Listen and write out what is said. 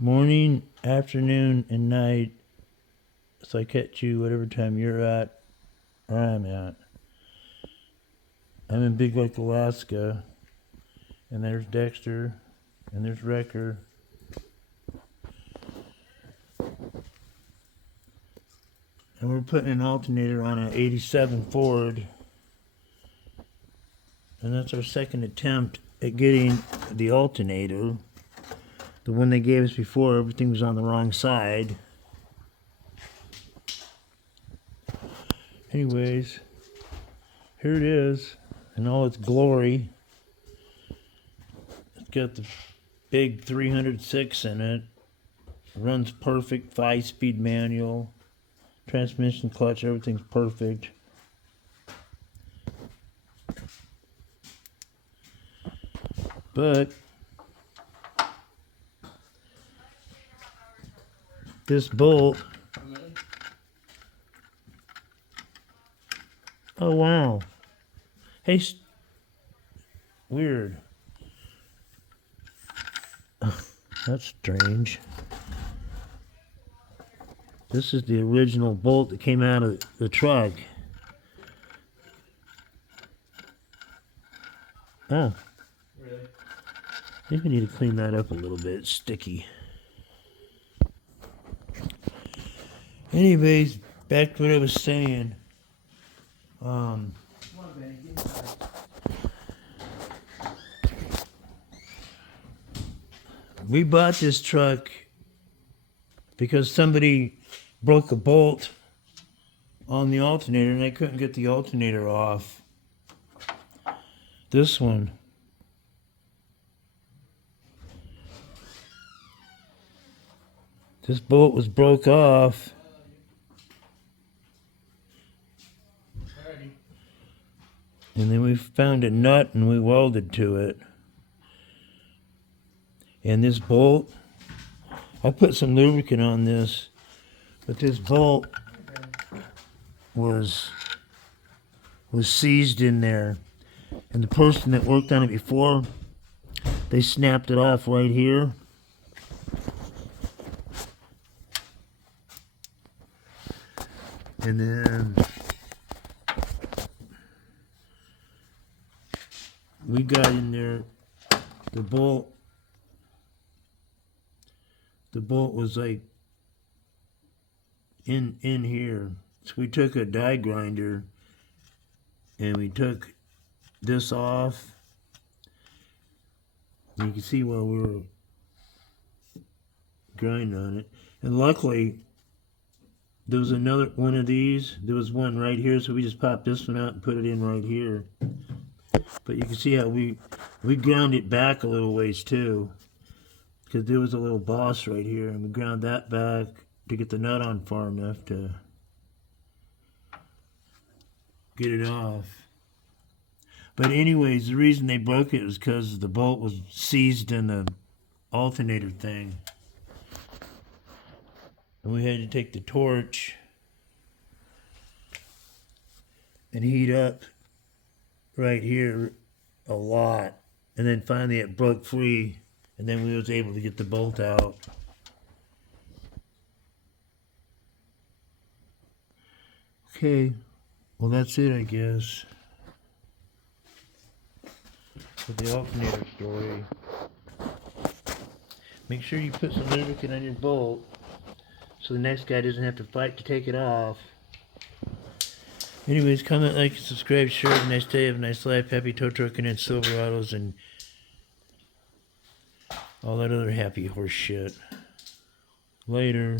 Morning, afternoon, and night. So I catch you whatever time you're at or I'm at. I'm in Big Lake, Alaska, and there's Dexter, and there's Wrecker. And we're putting an alternator on an 87 Ford. And that's our second attempt at getting the alternator. The one they gave us before, everything was on the wrong side. Anyways, here it is in all its glory. It's got the big 306 in it. Runs perfect, 5-speed manual. Transmission, clutch, everything's perfect. But this bolt, oh wow, hey, weird. That's strange. This is the original bolt that came out of the truck. Oh. Really? I think we need to clean that up a little bit. It's sticky. Anyways, back to what I was saying. Come on, Benny, get inside. We bought this truck because somebody broke a bolt on the alternator and I couldn't get the alternator off. This one. This bolt was broke off. And then we found a nut and we welded to it. And this bolt, I put some lubricant on this, but this bolt was seized in there. And the person that worked on it before, they snapped it off right here. And then we got in there, the bolt was like in here. So we took a die grinder and we took this off. You can see while we were grinding on it. And luckily, there was another one of these. There was one right here, so we just popped this one out and put it in right here. But you can see how we ground it back a little ways too, because there was a little boss right here, and we ground that back to get the nut on far enough to get it off. But anyways, the reason they broke it was because the bolt was seized in the alternator thing. And we had to take the torch and heat up right here a lot. And then finally it broke free, and then we was able to get the bolt out. Okay, well that's it, I guess, for the alternator story. Make sure you put some lubricant on your bolt so the next guy doesn't have to fight to take it off. Anyways, comment, like, and subscribe, share. Have a nice day, have a nice life. Happy tow trucking and Silverados and all that other happy horse shit. Later.